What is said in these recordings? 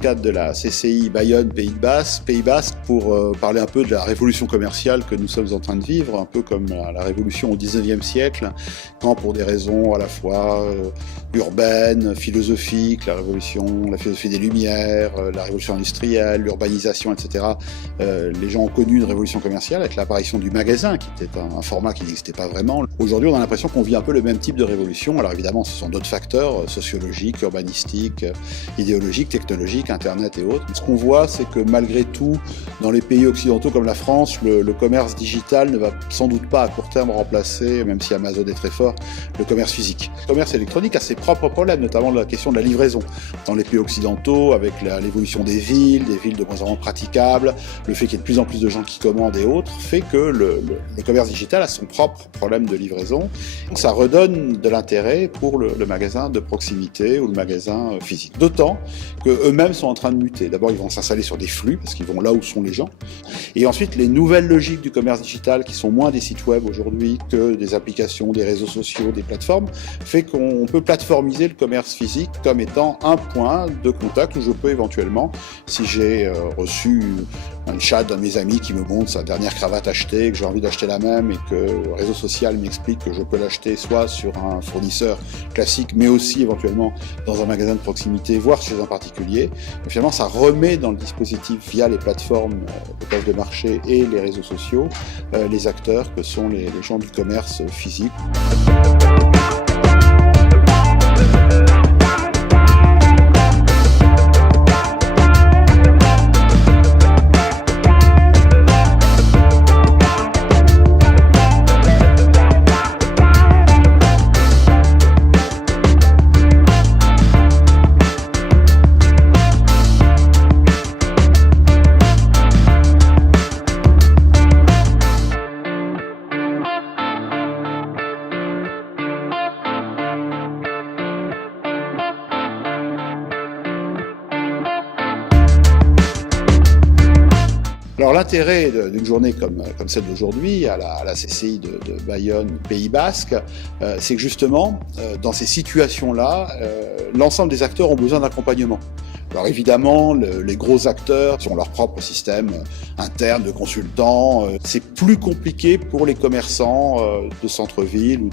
cadre de la CCI Bayonne Pays Basque pour parler un peu de la révolution commerciale que nous sommes en train de vivre, un peu comme la révolution au XIXe siècle, quand pour des raisons à la fois urbaines, philosophiques, la philosophie des Lumières, la révolution industrielle, l'urbanisation, etc. Les gens ont connu une révolution commerciale avec l'apparition du magasin, qui était un format qui n'existait pas vraiment. Aujourd'hui, on a l'impression qu'on vit un peu le même type de révolution. Alors évidemment, ce sont d'autres facteurs sociologiques, urbanistiques, idéologiques, technologiques, Internet et autres. Ce qu'on voit, c'est que malgré tout, dans les pays occidentaux comme la France, le commerce digital ne va sans doute pas à court terme remplacer, même si Amazon est très fort, le commerce physique. Le commerce électronique a ses propres problèmes, notamment la question de la livraison. Dans les pays occidentaux, avec l'évolution des villes de moins en moins praticables, le fait qu'il y ait de plus en plus de gens qui commandent et autres, fait que le commerce digital a son propre problème de livraison. Donc ça redonne de l'intérêt pour le magasin de proximité ou le magasin physique. D'autant qu'eux-mêmes sont en train de muter. D'abord, ils vont s'installer sur des flux, parce qu'ils vont là où sont les gens. Et ensuite, les nouvelles logiques du commerce digital, qui sont moins des sites web aujourd'hui que des applications, des réseaux sociaux, des plateformes, fait qu'on peut plateformiser le commerce physique comme étant un point de contact où je peux éventuellement, si j'ai reçu un chat d'un de mes amis qui me montre sa dernière cravate achetée, que j'ai envie d'acheter la même et que le réseau social m'explique que je peux l'acheter soit sur un fournisseur classique, mais aussi éventuellement dans un magasin de proximité, voire chez un particulier. Et finalement, ça remet dans le dispositif, via les plateformes de place de marché et les réseaux sociaux, les acteurs que sont les gens du commerce physique. Alors l'intérêt d'une journée comme celle d'aujourd'hui à la CCI de Bayonne, Pays Basque, c'est que justement, dans ces situations-là, l'ensemble des acteurs ont besoin d'accompagnement. Alors évidemment, les gros acteurs ont leur propre système interne de consultants. C'est plus compliqué pour les commerçants de centre-ville ou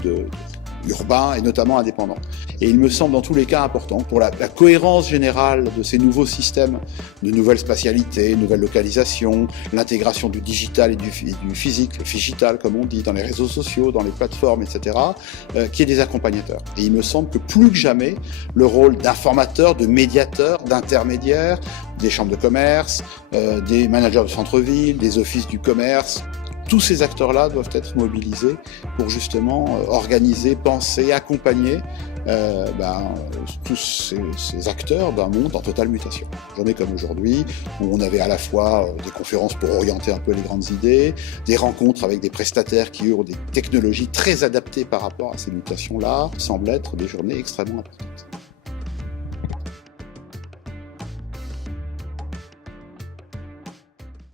urbains et notamment indépendants. Et il me semble dans tous les cas important pour la cohérence générale de ces nouveaux systèmes, de nouvelles spatialités, nouvelles localisations, l'intégration du digital et du physique, le figital comme on dit, dans les réseaux sociaux, dans les plateformes, etc., qui est des accompagnateurs. Et il me semble que plus que jamais, le rôle d'informateur, de médiateur, d'intermédiaire, des chambres de commerce, des managers de centre-ville, des offices du commerce, tous ces acteurs-là doivent être mobilisés pour justement organiser, penser, accompagner tous ces acteurs d'un monde en totale mutation. Une journée comme aujourd'hui, où on avait à la fois des conférences pour orienter un peu les grandes idées, des rencontres avec des prestataires qui ont des technologies très adaptées par rapport à ces mutations-là, semblent être des journées extrêmement importantes.